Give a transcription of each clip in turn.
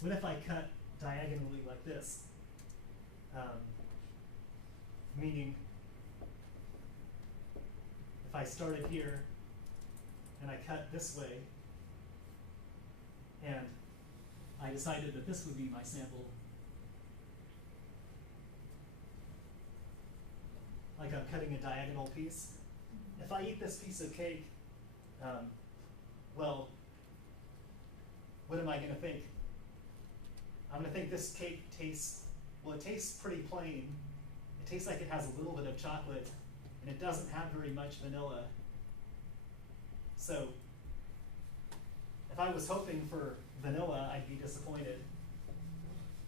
what if I cut diagonally like this? Meaning, if I started here and I cut this way, and I decided that this would be my sample, like I'm cutting a diagonal piece. If I eat this piece of cake, well, what am I going to think? I'm going to think this cake tastes, well, it tastes pretty plain. It tastes like it has a little bit of chocolate, and it doesn't have very much vanilla. So if I was hoping for vanilla, I'd be disappointed.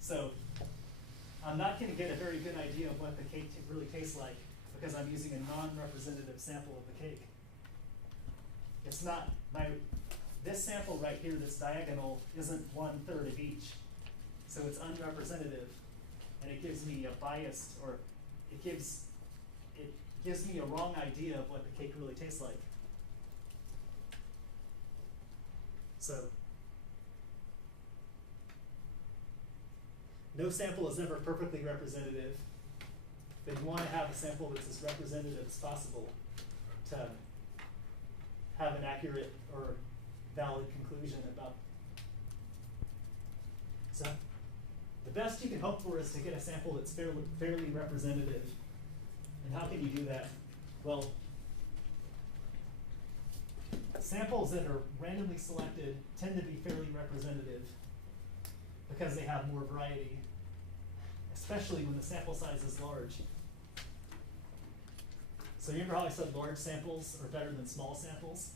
So I'm not going to get a very good idea of what the cake really tastes like because I'm using a non-representative sample of the cake. It's not, this sample right here, this diagonal, isn't 1/3 of each. So it's unrepresentative, and it gives me a biased, or it gives me a wrong idea of what the cake really tastes like. So no sample is ever perfectly representative, but you want to have a sample that's as representative as possible to have an accurate or valid conclusion about. So the best you can hope for is to get a sample that's fairly representative. And how can you do that? Well, samples that are randomly selected tend to be fairly representative because they have more variety, especially when the sample size is large. So you remember how I said large samples are better than small samples?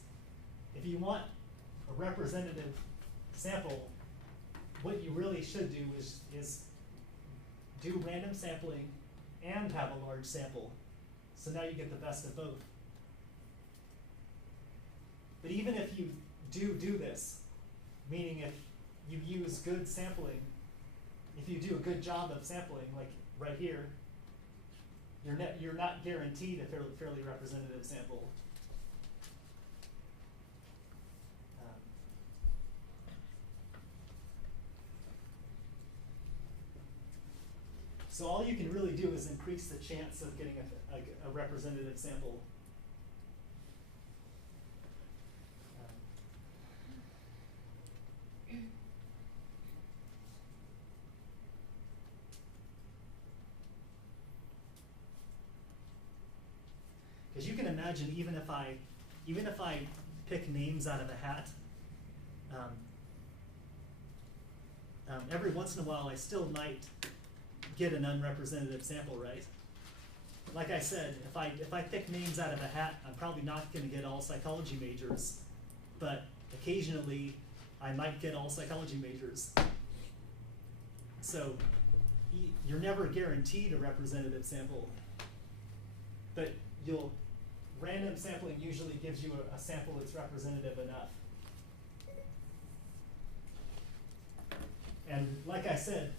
If you want a representative sample, what you really should do is do random sampling and have a large sample. So now you get the best of both. But even if you do this, meaning if you use good sampling, if you do a good job of sampling, like right here, you're not guaranteed a fairly representative sample. So all you can really do is increase the chance of getting a representative sample. Because you can imagine, even if I pick names out of a hat, every once in a while I still might get an unrepresentative sample, right? Like I said, if I pick names out of a hat, I'm probably not going to get all psychology majors, but occasionally I might get all psychology majors. So you're never guaranteed a representative sample, but random sampling usually gives you a sample that's representative enough. And like I said,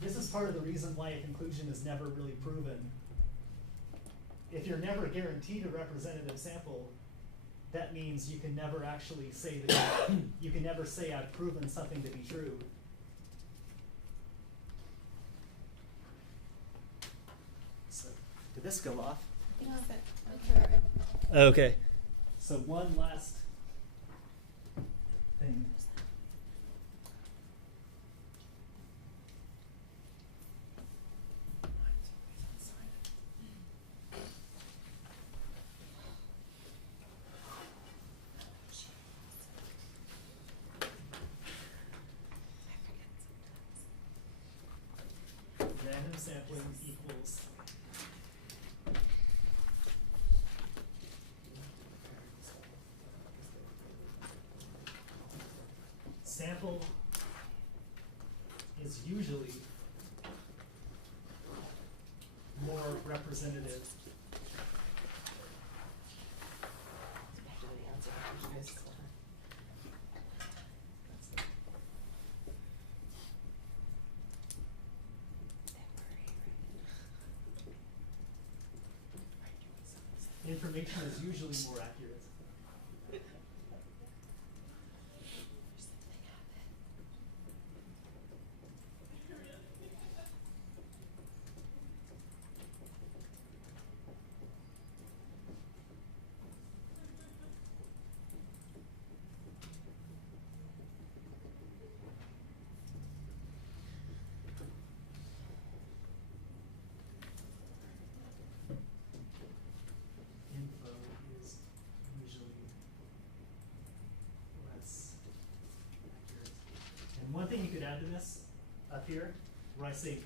this is part of the reason why a conclusion is never really proven. If you're never guaranteed a representative sample, that means you can never actually say that you can never say I've proven something to be true. So, did this go off? No, that's all right. Okay. So one last thing. Random sampling equals sample is usually more representative. Information is usually more accurate. up here, where I say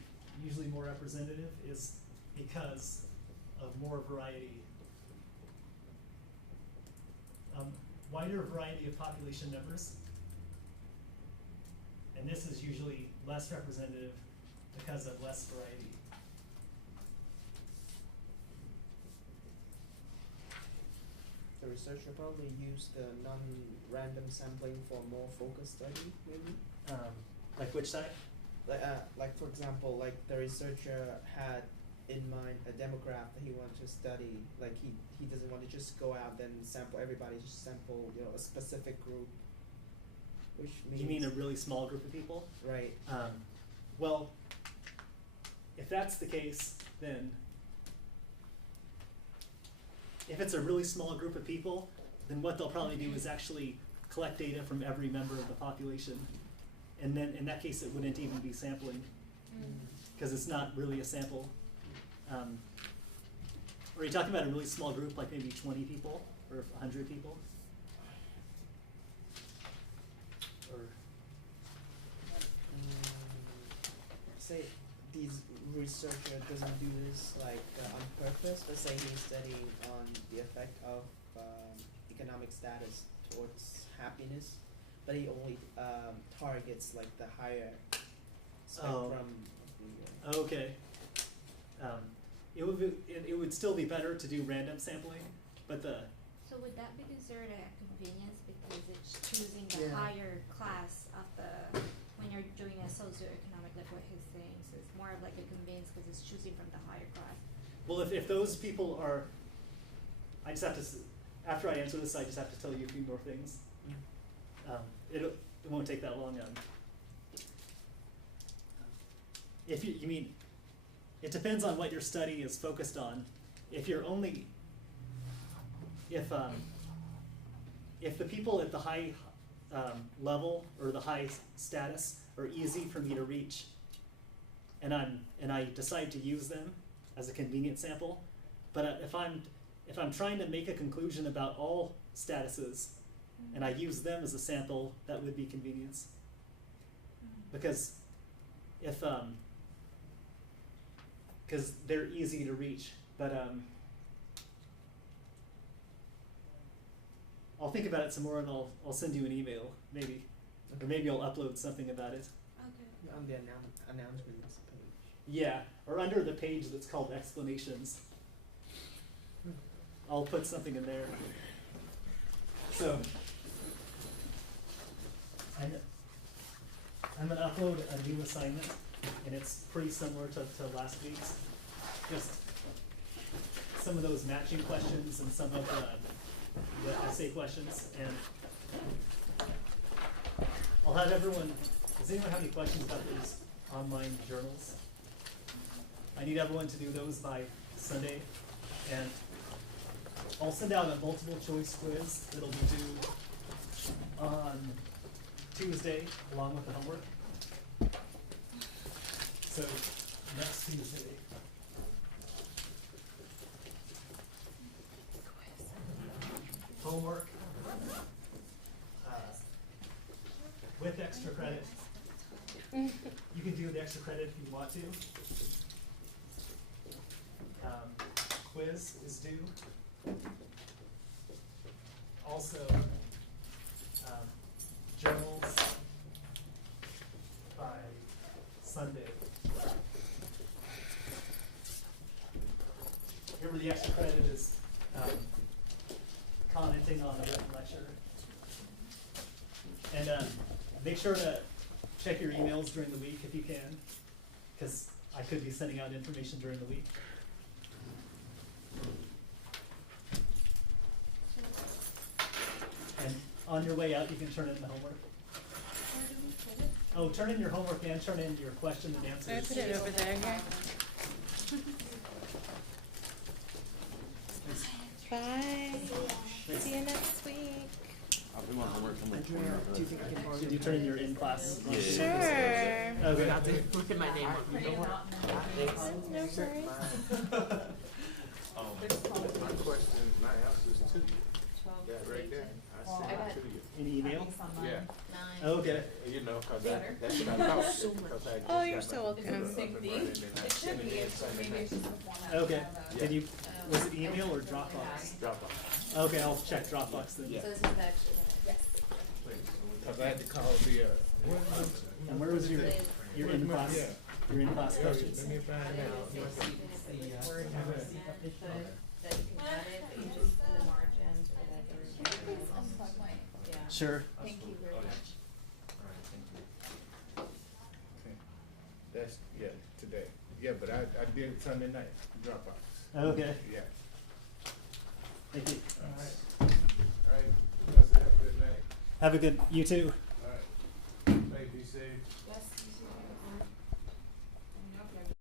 usually more representative, is because of more variety. Wider variety of population numbers. And this is usually less representative because of less variety. The researcher probably used the non-random sampling for more focused study, maybe? Like which side? Like for example, like the researcher had in mind a demographic that he wanted to study. Like he doesn't want to just go out and sample everybody, just sample, you know, a specific group. Which means, You mean a really small group of people? right? Well, if that's the case, then if it's a really small group of people, then what they'll probably do is actually collect data from every member of the population. And then in that case, it wouldn't even be sampling, because it's not really a sample. Are you talking about a really small group, like maybe 20 people or 100 people? Or Say these researcher doesn't do this like on purpose, but say he's studying on the effect of economic status towards happiness, but he only targets like the higher spectrum of the, okay. It would still be better to do random sampling, but So would that be considered a convenience because it's choosing the Yeah. higher class of the, when you're doing a socioeconomic, like what he's saying, so it's more of like a convenience because it's choosing from the higher class. well, if those people are, I just have to, after I answer this, I just have to tell you a few more things. It won't take that long. If you mean, it depends on what your study is focused on. If you're only, if the people at the high level or the high status are easy for me to reach, and I decide to use them as a convenient sample, but if I'm trying to make a conclusion about all statuses, and I use them as a sample, that would be convenience. Because if because they're easy to reach, but I'll think about it some more and I'll send you an email maybe, or maybe I'll upload something about it. Okay. on the announcements page. Yeah, or under the page that's called explanations. I'll put something in there. So I'm gonna upload a new assignment, and it's pretty similar to last week's. Just some of those matching questions and some of the essay questions, and I'll have everyone. Does anyone have any questions about those online journals? I need everyone to do those by Sunday, and I'll send out a multiple choice quiz that'll be due on Tuesday along with the homework. So next Tuesday. Homework with extra credit. You can do the extra credit if you want to. Quiz is due. Also, journals by Sunday. Remember, the extra credit is commenting on the written lecture. And make sure to check your emails during the week if you can, because I could be sending out information during the week. And on your way out, you can turn in the homework. Where do we put it? Oh, turn in your homework and turn in your question and answers. I put it over there. Here. Bye. See you next week. I'll do my homework. I'm gonna Andrea, do you think you can borrow Did you turn in your in-class? Yeah. Sure. Okay. Look at my name. No worries. My question, my answers too. 12 Yeah, right there. I Well, sent I it got- to you. An email? Yeah. 9. Okay. You know, cause Better. that's what I thought, because I just Oh, you're got so my welcome. computer It's the same up and thing. running, and I It sent should be, in it's Sunday maybe night. it's just the format. Okay. Yeah. Did you, was it email or Dropbox? Dropbox. Okay, I'll check Dropbox then. Yeah. So this is actually, yes. Cause I had to call the, And where was your in-class, Yeah. your in-class questions? Let me find out. Even if it was Word document, that you can edit, but you just in the margins or whatever. Yeah. Sure. Thank you very much. Okay. That's, yeah, today. Yeah, but I did it Sunday night, Dropbox. Okay, Yeah. thank you. Alright. Alright, you guys have a good night. Have a good, you too. Alright. Hey, be safe.